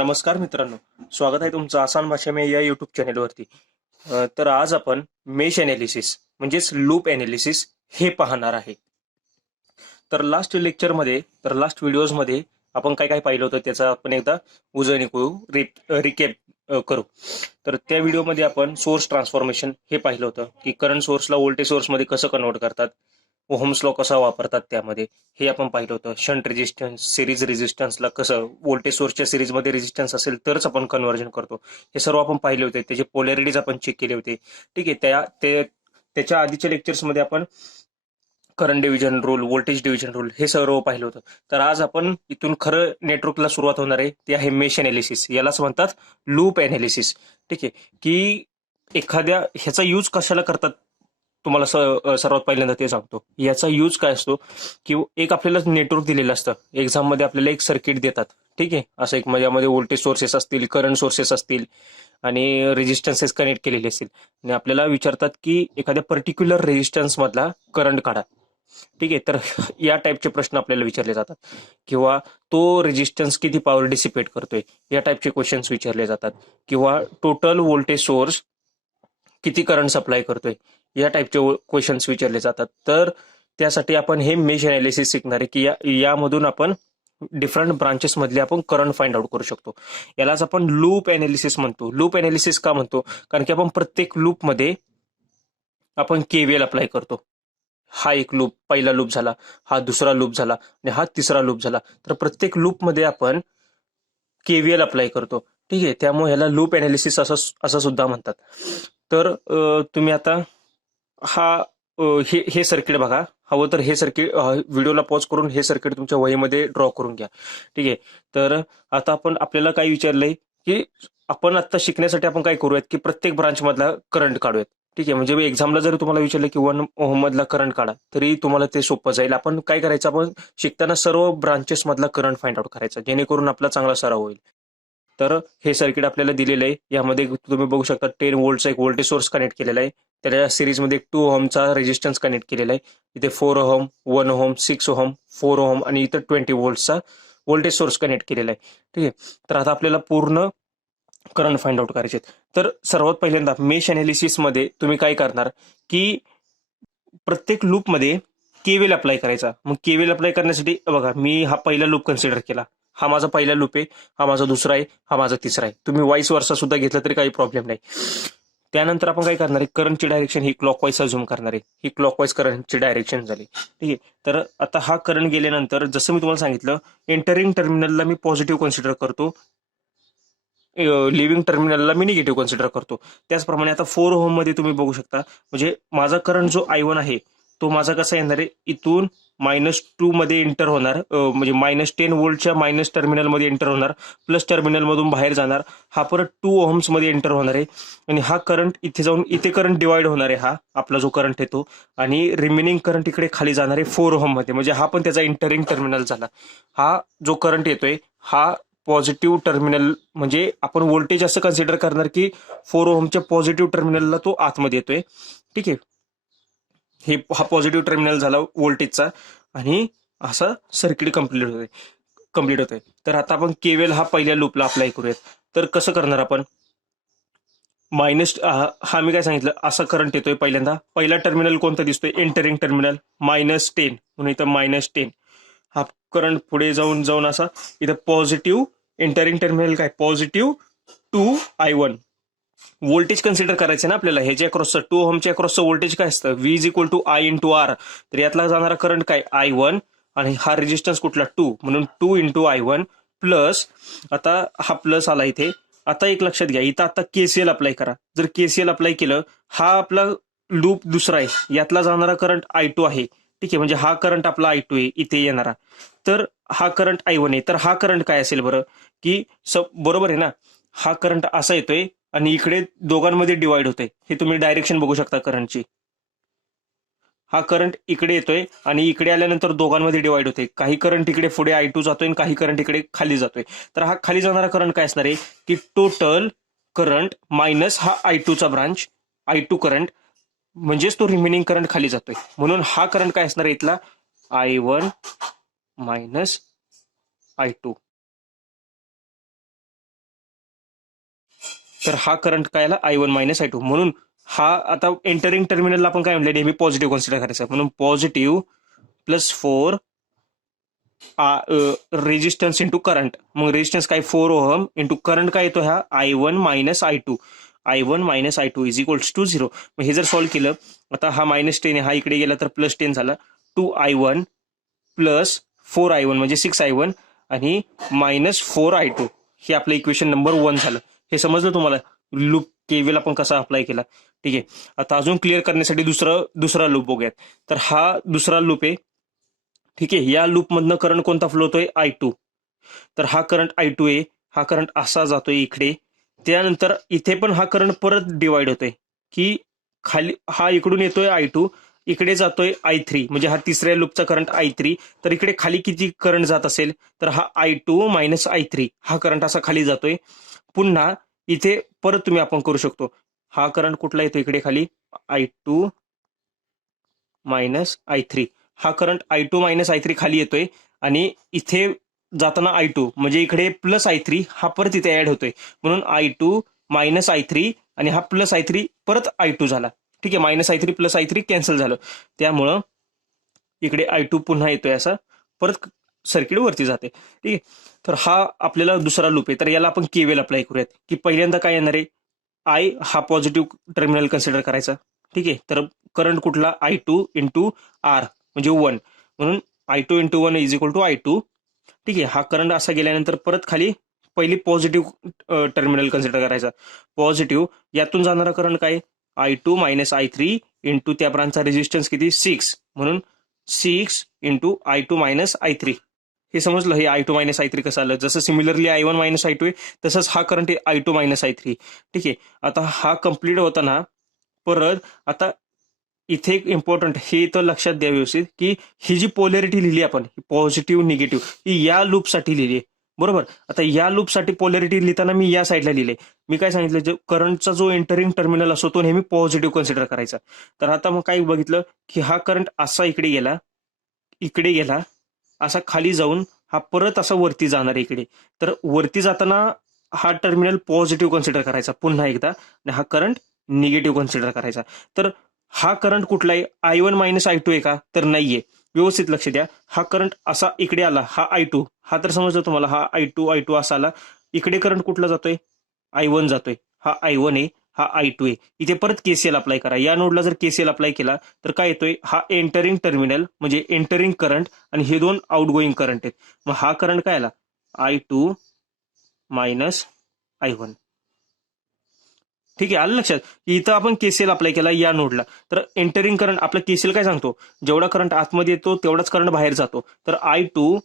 नमस्कार मित्रांनो, स्वागत आहे तुमचं आसान भाषा में या यूट्यूब चॅनेलवरती. तर आज आपण मेश एनालिसिस म्हणजेच लूप एनालिसिस हे पाहणार आहे. तर लास्ट व्हिडिओजमध्ये आपण काय काय पाहिलं होतं त्याचा आपण एकदा उजळणी करू, रिकॅप करू. तर त्या व्हिडिओमध्ये आपण सोर्स ट्रान्सफॉर्मेशन हे पाहिलं होतं की करंट सोर्सला व्होल्टेज सोर्समध्ये कसं कन्वर्ट करतात, ओहम्स लॉ कसा वापरतात त्यामध्ये हे आपण पाहिलं होतं. शंट रेजिस्टन्स, सिरीज रेजिस्टन्सला कसं व्होल्टेज सोर्सच्या सिरीजमध्ये रेजिस्टन्स असेल तरच आपण कन्व्हर्जन करतो, हे सर्व आपण पाहिले होते. त्याचे पोलॅरिटीज आपण चेक केले होते. ठीक आहे, त्याच्या आधीच्या लेक्चर्समध्ये आपण current division rule, voltage division rule हे सर्व पाहिलं होतं. तर आज आपण इथून खरं नेटवर्कला सुरुवात होणार आहे, ते आहे मेश एनालिसिस. यालाच म्हणतात लूप एनालिसिस. ठीक आहे, की एखाद्या ह्याचा यूज कशाला करतात तुम्हाला सर्वात पहिल्यांदा ते सांगतो. याचा यूज काय असतो की एक आपल्याला नेटवर्क दिलेलं असतं, एक्झाममध्ये आपल्याला एक सर्किट देतात. ठीक आहे, असं एक यामध्ये व्होल्टेज सोर्सेस असतील, करंट सोर्सेस असतील आणि रेजिस्टन्सेस कनेक्ट केलेले असतील आणि आपल्याला विचारतात की एखाद्या पर्टिक्युलर रेजिस्टन्स मधला करंट काढा. ठीक आहे, तर या टाईपचे प्रश्न आपल्याला विचारले जातात, किंवा तो रेजिस्टन्स किती पॉवर डिसिपेट करतोय या टाईपचे क्वेश्चन्स विचारले जातात, किंवा टोटल व्होल्टेज सोर्स किती करंट सप्लाय करतोय या टाईपचे क्वेश्चन्स विचारले जातात. तर त्यासाठी आपण हे मेश अनालिसिस शिकणार आहे की यामधून आपण डिफरंट ब्रांचेस मधले आपण करंट फाइंड आउट करू शकतो. यालाच आपण लूप अनालिसिस म्हणतो. लूप अनालिसिस का म्हणतो? कारण की आपण प्रत्येक लूप मध्ये आपण केव्हीएल अप्लाय करतो. हा एक लूप, पहिला लूप झाला, हा दुसरा लूप झाला आणि हा तिसरा लूप झाला. तर प्रत्येक लूप मध्ये आपण केव्हीएल अप्लाय करतो. ठीक आहे, त्यामुळे याला लूप अनालिसिस असं सुद्धा म्हणतात. तर तुम्ही आता हे सर्किट बघा. हवं तर हे सर्किट व्हिडिओला पॉज करून हे सर्किट तुमच्या वहीमध्ये ड्रॉ करून घ्या. ठीक आहे, तर आता आपल्याला काय विचारलंय की आपण आता शिकण्यासाठी आपण काय करूयात की प्रत्येक ब्रांच मधला करंट काढूयात. ठीक आहे, म्हणजे एक्झामला जरी तुम्हाला विचारलं की 1 ओहम मधला करंट काढा तरी तुम्हाला ते सोपं जाईल. आपण काय करायचं, आपण शिकताना सर्व ब्रांचेस मधला करंट फाइंड आउट करायचा, जेणेकरून आपला चांगला सराव होईल. तर हे सर्किट आपल्याला दिलेलं आहे. यामध्ये तुम्ही बघू शकता 10 व्होल्टचा एक व्होल्टेज सोर्स कनेक्ट केलेला आहे. त्याच्या सिरीजमध्ये 2 ओहमचा रेजिस्टन्स कनेक्ट केलेला आहे. इथे 4 ओहम, 1 ओहम, 6 ओहम, 4 ओहम आणि इथं 20 व्होल्टचा व्होल्टेज सोर्स कनेक्ट केलेला आहे. ठीक आहे, तर आता आपल्याला पूर्ण करंट फाइंड आउट करायचे. तर सर्वात पहिल्यांदा मेश अनालिसिस मध्ये तुम्ही काय करणार की प्रत्येक लूप मध्ये केव्हीएल अप्लाय करायचा. मग केव्हीएल अप्लाय करण्यासाठी बघा, मी हा पहिला लूप कन्सिडर केला. हा माझा पहिला लूप आहे, हा माझा दुसरा आहे, हा माझा तिसरा आहे. तुम्ही वाईस वर्षा सुद्धा घेतलं तरी काही प्रॉब्लेम नाही. त्यानंतर आपण काय करणार आहे, करंटची डायरेक्शन ही क्लॉकवाईज अझ्युम करणार आहे. ही क्लॉकवाईज करंटची डायरेक्शन झाली. ठीक आहे, तर आता हा करंट गेल्यानंतर जसं मी तुम्हाला सांगितलं, एंटरिंग टर्मिनलला मी पॉझिटिव्ह कन्सिडर करतो, लिव्हिंग टर्मिनलला मी निगेटिव्ह कन्सिडर करतो. त्याचप्रमाणे आता 4 ओहम मध्ये तुम्ही बघू शकता, म्हणजे माझा करंट जो I1 आहे तो माझा कसा येणार आहे, इथून -2 मध्ये एंटर होणार, म्हणजे -10 व्होल्टच्या मायनस टर्मिनल मध्ये एंटर होणार, प्लस टर्मिनल मधून बाहेर जाणार, हा परत 2 ओहम्स मध्ये एंटर होणार आहे आणि हा करंट इथे जाऊन इथे करंट डिवाइड होणार आहे. हा आपला जो करंट येतो आणि रिमेनिंग करंट इकडे खाली जाणार आहे 4 ओहम मध्ये, म्हणजे हा पण त्याचा इंटरिंग टर्मिनल झाला. हा जो करंट येतोय हा पॉझिटिव्ह टर्मिनल, म्हणजे आपण व्होल्टेज असं कन्सिडर करणार की 4 ओहमच्या पॉझिटिव्ह टर्मिनलला तो आतमध्ये येतोय. ठीक आहे, हा पॉझिटिव्ह टर्मिनल झाला व्होल्टेजचा आणि असा सर्किट कंप्लीट होतोय. तर आता आपण केव्हीएल हा पहिल्या लूपला अप्लाय करूयात. तर कसं करणार आपण, हा मी काय सांगितलं, असा करंट येतोय. पहिल्यांदा पहिला टर्मिनल कोणता दिसतोय, एंटरिंग टर्मिनल -10, म्हणून इथं -10. हा करंट पुढे जाऊन जाऊन असा इथं पॉझिटिव्ह, एंटरिंग टर्मिनल काय पॉझिटिव्ह 2I1. व्होल्टेज कन्सिडर करायचं ना आपल्याला. ह्याच्या अक्रॉसचं 2 ओहमच्या अक्रॉसचं व्होल्टेज काय असतं, V is equal to I into R. तर यातला जाणारा करंट काय I1 आणि हा रेजिस्टन्स कुठला 2, म्हणून 2 इंटू I1 प्लस, आता हा प्लस आला इथे. आता एक लक्षात घ्या, इथं आता केसीएल अप्लाय करा. जर केसीएल अप्लाय केलं, हा आपला लूप दुसरा आहे, यातला जाणारा करंट I2 आहे. ठीक आहे, म्हणजे हा करंट आपला I2 आहे इथे येणारा, तर हा करंट I1 आहे. तर हा करंट काय असेल बरं, की बरोबर आहे ना, हा करंट असा येतोय आणि इकडे दोघांमध्ये डिवाइड होतोय. हे तुम्ही डायरेक्शन बघू शकता करंटची. हा करंट इकडे येतोय आणि इकडे आल्यानंतर दोघांमध्ये डिवाइड होते. काही करंट इकडे पुढे I2 जातोय आणि काही करंट इकडे खाली जातोय. तर हा खाली जाणारा करंट काय असणार आहे की टोटल करंट मायनस हा I2 चा ब्रांच, I2 करंट, म्हणजेच तो रिमेनिंग करंट खाली जातोय. म्हणून हा करंट काय असणार आहे इथला, I1 मायनस I2. तर हा करंट काय आला I1 मायनस I2. म्हणून हा आता एंटरिंग टर्मिनलला आपण काय म्हणलं नेहमी पॉझिटिव्ह कन्सिडर करायचं, म्हणून positive plus 4 resistance into current. मग रेजिस्टन्स काय 4 ओहम इंटू करंट काय येतो हा I1 minus I2. I1 minus I2 is equals to 0. मग हे जर सॉल्व्ह केलं, आता हा -10 हा इकडे गेला तर +10 झाला. 2I1 प्लस 4I1 म्हणजे 6I1 आणि -4I2 हे आपलं इक्वेशन नंबर 1 झालं. हे समजलं तुम्हाला लूप केव्हीएल आपण कसा अप्लाय केला. ठीक आहे, आता अजून क्लिअर करण्यासाठी दुसरा लूप बघूयात. तर हा दुसरा लूप आहे. ठीक आहे, या लूपमधनं करंट कोणता फ्लो होतोय I2. तर हा करंट I2 आहे, हा करंट असा जातोय इकडे. त्यानंतर इथे पण हा करंट परत डिवाइड होतोय की खाली हा इकडून येतोय I2, इकडे जातोय I3 म्हणजे हा तिसऱ्या लूपचा करंट I3. तर इकडे खाली किती करंट जात असेल तर हा I2 मायनस I3 हा करंट असा खाली जातोय. पुन्हा इथे परत तुम्ही आपण करू शकतो, हा करंट कुठला येतो इकडे खाली I2 मायनस I3. हा करंट I2 मायनस I3 खाली येतोय आणि इथे जाताना I2 म्हणजे इकडे प्लस I3 हा परत इथे ऍड होतोय. म्हणून I2 मायनस I3 आणि हा प्लस I3 परत I2 झाला. ठीक आहे, minus I3 plus I3 cancel झालं. त्यामुळं इकडे I2 पुन्हा येतोय असा परत सर्किट वरती जाते. ठीक आहे, तर हा आपल्याला दुसरा लूप आहे. तर याला आपण केव्हीएल अप्लाय करूयात की पहिल्यांदा काय येणार आहे, I हा पॉझिटिव्ह टर्मिनल कन्सिडर करायचा. ठीक आहे, तर करंट कुठला I2 इंटू R म्हणजे 1. म्हणून I2 into 1 is equal to I2. ठीक आहे, हा करंट असा गेल्यानंतर परत खाली पहिली पॉझिटिव्ह टर्मिनल कन्सिडर करायचा. पॉझिटिव्ह यातून जाणारा करंट काय I2 मायनस I3 इंटू त्या ब्रांचचा रेजिस्टन्स किती 6. म्हणून 6 इंटू I2 मायनस I3. हे समजलं, हे I2 मायनस I3 कसं आलं. जसं सिमिलरली I1 मायनस I2 आहे तसंच हा करंट I2 मायनस I3. ठीक आहे, आता हा कम्प्लीट होताना परत आता इथे एक इम्पॉर्टंट हे तर लक्षात द्या व्यवस्थित की ही जी पोलॅरिटी लिहिली आपण पॉझिटिव्ह निगेटिव्ह ही या लूपसाठी लिहिली आहे. बरोबर, आता या लूपसाठी पोलॅरिटी लिहिताना मी या साईडला लिहिले. मी काय सांगितलं, जो करंटचा जो एंटरिंग टर्मिनल असतो तो नेहमी पॉझिटिव्ह कन्सिडर करायचा. तर आता मग काय बघितलं की हा करंट असा इकडे गेला असा खाली जाऊन हा परत असा वरती जाणार इकडे. तर वरती जाताना हा टर्मिनल पॉझिटिव्ह कन्सिडर करायचा पुन्हा एकदा आणि हा करंट निगेटिव्ह कन्सिडर करायचा. तर हा करंट कुठला आहे I1 मायनस I2 आहे का तर नाहीये. व्यवस्थित लक्ष द्या, हा करंट असा इकडे आला हा I2 हा तर समजलं तुम्हाला, हा I2 असा आला. इकडे करंट कुठला जातोय I1 जातोय, हा I1 आहे, हा I2 आहे. इथे परत KCL अप्लाय करा. या नोडला जर KCL अप्लाय केला तर काय येतोय, हा एंटरिंग टर्मिनल म्हणजे एंटरिंग करंट आणि हे दोन आउटगोईंग करंट आहेत. मग हा करंट काय आला I2 मायनस I1. ठीक आहे, आलं लक्षात. इथं आपण केसीएल अप्लाय केला या नोडला. तर एंटरिंग करंट आपला केसीएल काय सांगतो, जेवढा करंट आतमध्ये येतो तेवढाच करंट बाहेर जातो. तर I2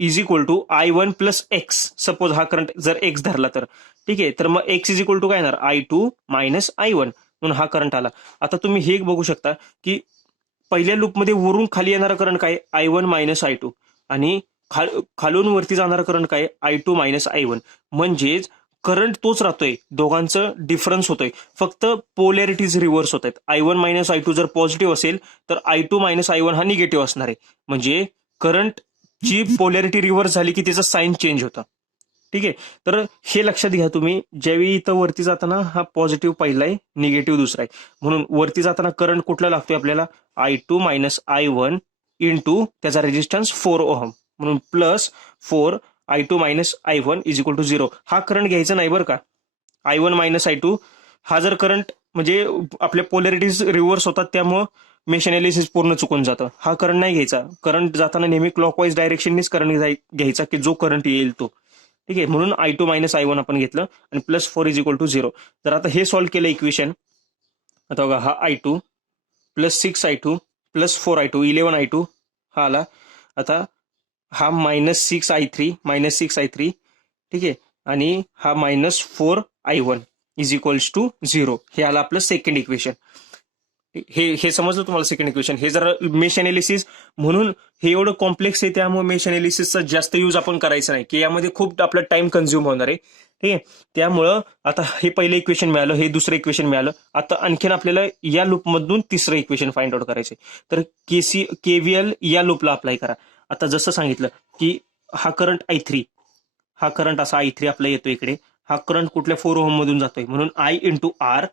is equal to I1 plus X. Suppose हा करंट जर एक्स धरला तर ठीक आहे, तर मग एक्स इज इक्वल टू काय येणार I2 मायनस I1. म्हणून हा करंट आला. आता तुम्ही हे बघू शकता की पहिल्या लूपमध्ये वरून खाली येणारा करंट काय I1 मायनस I2 आणि खालून वरती जाणारा करंट काय I2 मायनस I1. म्हणजेच करंट तोच राहतोय, दोघांचं डिफरन्स होतोय, फक्त पोलॅरिटीज रिव्हर्स होत आहेत. I1 मायनस I2 जर पॉझिटिव्ह असेल तर I2 मायनस I1 हा निगेटिव्ह असणार आहे. म्हणजे करंट ची पोलॅरिटी रिव्हर्स झाली की त्याचा साईन चेंज होता. ठीक आहे, तर हे लक्षात घ्या तुम्ही, ज्यावेळी इथं वरती जाताना हा पॉझिटिव्ह पहिला आहे, निगेटिव्ह दुसरा आहे. म्हणून वरती जाताना करंट कुठला लागतोय आपल्याला I2 मायनस I1 इंटू त्याचा रेजिस्टन्स 4 ओहम. म्हणून plus 4 I2 minus I1 is equal to 0. हा करंट घ्यायचा नाही बरं का. I1 मायनस I2 हा जर करंट म्हणजे आपल्या पोलॅरिटीज रिव्हर्स होतात त्यामुळं मेश अनालिसिस पूर्ण चुकून जातं. हा करंट नाही घ्यायचा. करंट जाताना नेहमी क्लॉकवाईज डायरेक्शननीच करंट घ्यायचा की जो करंट येईल तो. ठीक आहे, म्हणून I2 मायनस I1 आपण घेतलं आणि प्लस 4 इज इक्वल टू 0. तर आता हे सॉल्व्ह केलं इक्वेशन. आता बघा हा I2 plus 6I2 plus 4I2 11I2 हा आला. आता हा -6I3 ठीक आहे, आणि हा -4I1 इज इक्वल्स टू 0. हे आलं आपलं सेकंड इक्वेशन. हे समजलं तुम्हाला सेकंड इक्वेशन. हे जर मेश अनालिसिस म्हणून हे एवढं कॉम्प्लेक्स आहे त्यामुळे मेश अनालिसिसचा जास्त यूज आपण करायचा नाही की यामध्ये खूप आपला टाइम कन्झ्युम होणार आहे. ठीक आहे, त्यामुळं आता हे पहिलं इक्वेशन मिळालं, हे दुसरं इक्वेशन मिळालं. आता आणखीन आपल्याला या लूपमधून तिसरं इक्वेशन फाइंड आउट करायचं. तर केव्हीएल या लूपला अप्लाय करा. आता जसं सांगितलं की हा करंट I3 असा I3 आपला येतो इकडे हा करंट कुठल्या 4 ओहम मधून जातोय म्हणून I into R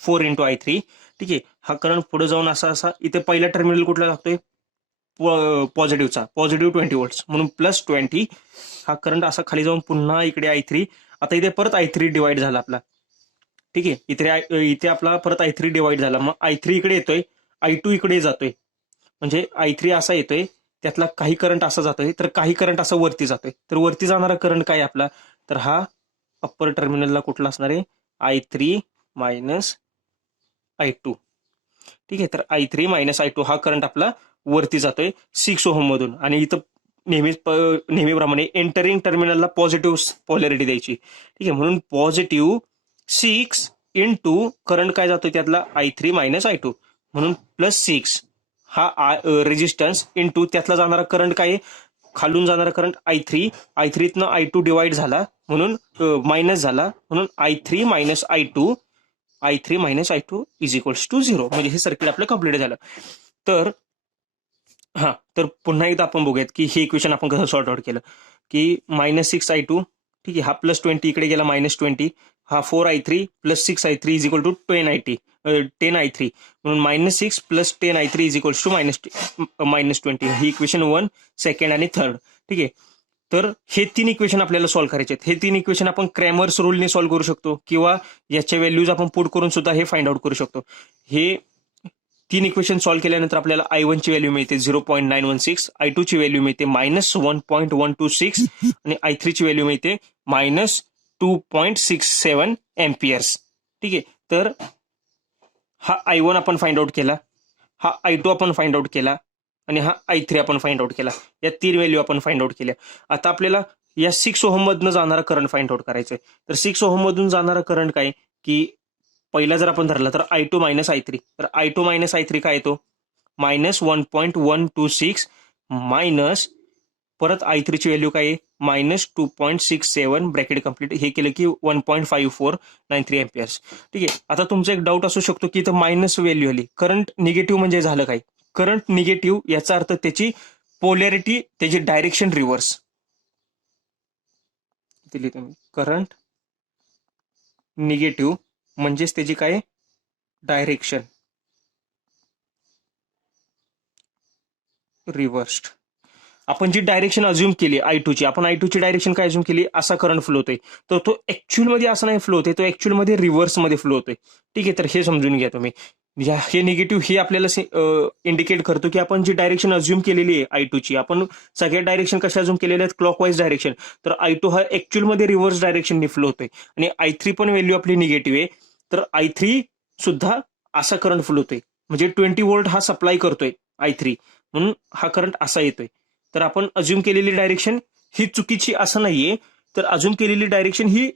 4 into I3. ठीक आहे, हा करंट पुढे जाऊन असा असा इथे पहिला टर्मिनल कुठला लागतोय पॉझिटिव्हचा, पॉझिटिव्ह 20 व्होल्ट्स म्हणून प्लस 20. हा करंट असा खाली जाऊन पुन्हा इकडे I3. आता इथे परत I3 डिवाइड झाला आपला. ठीक आहे, इथे आपला परत I3 डिवाइड झाला. मग I3 इकडे येतोय, I2 इकडे जातोय, म्हणजे I3 असा येतोय, त्यातला काही करंट असा जातोय, तर काही करंट असा वरती जातोय. तर वरती जाणारा करंट काय आपला, तर हा अप्पर टर्मिनलला कुठला असणार आहे, I3 मायनस I2. ठीक आहे, तर I3 मायनस I2 हा करंट आपला वरती जातोय 6 ओहम मधून. आणि इथं नेहमीप्रमाणे एंटरिंग टर्मिनलला पॉझिटिव्ह पॉलॅरिटी द्यायची. ठीक आहे, म्हणून पॉझिटिव्ह 6 इंटू करंट काय जातोय त्यातला I3 मायनस I2 म्हणून प्लस 6. हा रेजिस्टन्स इंटू त्यातला जाणारा करंट काय, खालून जाणारा करंट I3 न I2 डिवाइड झाला म्हणून मायनस झाला, म्हणून I3 minus I2 is equals to 0. म्हणजे हे सर्किट आपलं कम्प्लीट झालं. तर तर पुन्हा एकदा आपण बघूयात की हे इक्वेशन आपण कसं सॉर्ट आउट केलं, की -6I2. ठीक आहे, हा +20 इकडे गेला -20, हा 4I3 + 6I3 is equal to 10I3 म्हणून -6 + 10I3 इज इक्वल्स टू -20. ही इक्वेशन 1, सेकंड आणि थर्ड. ठीक आहे, तर हे 3 इक्वेशन आपल्याला सॉल्व्ह करायचे आहेत. हे 3 इक्वेशन आपण क्रॅमर्स रूलने सॉल्व्ह करू शकतो किंवा याच्या व्हॅल्यूज आपण पुट करून सुद्धा हे फाइंड आउट करू शकतो. हे 3 इक्वेशन सॉल्व्ह केल्यानंतर आपल्याला I1 ची व्हॅल्यू मिळते 0.916, I2 ची व्हॅल्यू मिळते -1.126 आणि I3 ची व्हॅल्यू मिळते -2.67 एम्पियर्स. ठीक आहे, तर हा I1 आपण फाइंड आउट केला, हा I2 आपण फाइंड आउट केला आणि हा I3 आपण फाइंड आउट केला. या 3 व्हॅल्यू आपण फाइंड आउट केल्या. आता आपल्याला या 6 ओहम मधनं जाणारा करंट फाइंड आउट करायचा आहे. तर 6 ओहम मधून जाणारा करंट काय, की पहिला जर आपण धरला तर I2 मायनस I3. तर I2 मायनस I3 काय येतो, -1.126 मायनस परत I3 ची व्हॅल्यू काय आहे, -2.67 ब्रॅकेट कंप्लीट. हे केलं की 1.5493 एम्पियर्स. ठीक आहे, आता तुमचा एक डाऊट असू शकतो की इथं मायनस व्हॅल्यू आली, करंट निगेटिव्ह म्हणजे झालं काय. करंट निगेटिव्ह याचा अर्थ त्याची पोलॅरिटी, त्याची डायरेक्शन रिव्हर्स दिली तुम्ही. करंट निगेटिव्ह म्हणजेच त्याची काय डायरेक्शन रिव्हर्स्ड. आपण जी डायरेक्शन अज्युम केली I2 ची, आपण I2 ची डायरेक्शन काय अज्युम केली, असा करंट फ्लो होतोय, तर तो ऍक्च्युअल मध्ये असा नाही फ्लो होतोय, तो ऍक्च्युअल मध्ये रिव्हर्स मध्ये फ्लो होतोय. ठीक आहे, तर हे समजून घ्या तुम्ही. हे निगेटिव्ह हे आपल्याला इंडिकेट करतो की आपण जी डायरेक्शन अज्युम केलेली आहे I2 ची, आपण सगळ्या डायरेक्शन कशा अज्युम केलेल्या आहेत, क्लॉकवाईज डायरेक्शन. तर I2 हा ऍक्च्युअल मध्ये रिव्हर्स डायरेक्शनने फ्लो होतोय आणि I3 पण व्हॅल्यू आपली निगेटिव्ह आहे, तर I3 सुद्धा असा करंट फ्लो होतोय, म्हणजे 20 व्होल्ट हा सप्लाय करतोय I3, म्हणून हा करंट असा येतोय. तर आपण अज्युम केलेली डायरेक्शन ही चुकीची असं नाहीये, तर अज्युम केलेली डायरेक्शन ही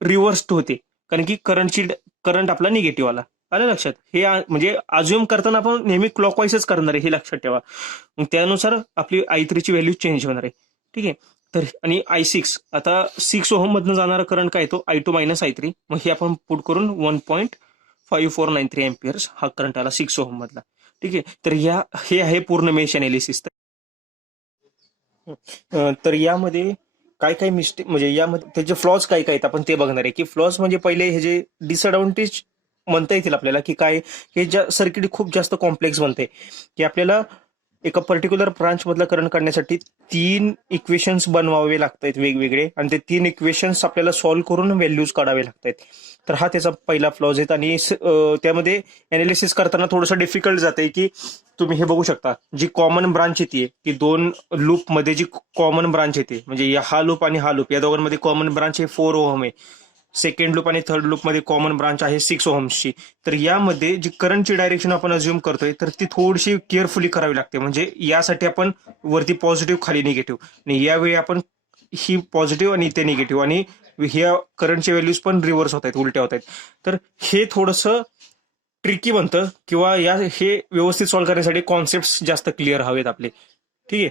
रिव्हर्स्ड होते, कारण की करंट आपला निगेटिव्ह आला. आलं लक्षात. हे म्हणजे अज्युम करताना आपण नेहमी क्लॉकवाईजच करणार आहे, हे लक्षात ठेवा. मग त्यानुसार आपली I3 ची व्हॅल्यू चेंज होणार आहे. ठीक आहे, तर आणि I6, आता 6 ओहम मधनं जाणारा करंट काय येतो, I2 मायनस I3. मग हे आपण पुट करून 1.5493 एम्पियर्स हा करंट आला 6 ओहम मधला. ठीक आहे, तर हे आहे पूर्ण मेश अनालिसिस. तर यामध्ये काय काय मिस्टेक, म्हणजे यामध्ये त्याचे फ्लॉज काय काय आहेत आपण ते बघणार आहे. की फ्लॉज म्हणजे पहिले हे जे डिसएडव्हान्टेज म्हणता येतील आपल्याला, की काय, हे ज्या सर्किट खूप जास्त कॉम्प्लेक्स बनते, की आपल्याला एका पर्टिक्युलर ब्रांच मधला करंट काढण्यासाठी 3 इक्वेशन्स बनवावे लागतात वेगवेगळे, आणि ते 3 इक्वेशन्स आपल्याला सॉल्व्ह करून व्हॅल्यूज काढावे लागतात. तर हा त्याचा पहिला फ्लॉज आहे. आणि त्यामध्ये अनालिसिस करताना थोडंसं डिफिकल्ट जाते, की तुम्ही हे बघू शकता, जी कॉमन ब्रांच येते ती 2 लूप मध्ये जी कॉमन ब्रांच येते, म्हणजे हा लूप आणि हा लूप या दोघांमध्ये कॉमन ब्रांच आहे 4 ओहम आहे. सेकंड लूप आणि थर्ड लूप मध्ये कॉमन ब्रांच आहे 6 ओहम्सची. तर यामध्ये जी करंटची डायरेक्शन आपण अज्युम करतोय, तर ती थोडीशी केअरफुली करावी लागते. म्हणजे यासाठी आपण वरती पॉझिटिव्ह खाली निगेटिव्ह, आणि यावेळी आपण ही पॉझिटिव्ह आणि ते निगेटिव्ह, आणि ह्या करंटचे व्हॅल्यूज पण रिव्हर्स होत आहेत, उलट्या होत आहेत. तर हे थोडंसं ट्रिकी बनतं, किंवा हे व्यवस्थित सॉल्व्ह करण्यासाठी कॉन्सेप्ट जास्त क्लिअर हवेत आपले. ठीक आहे.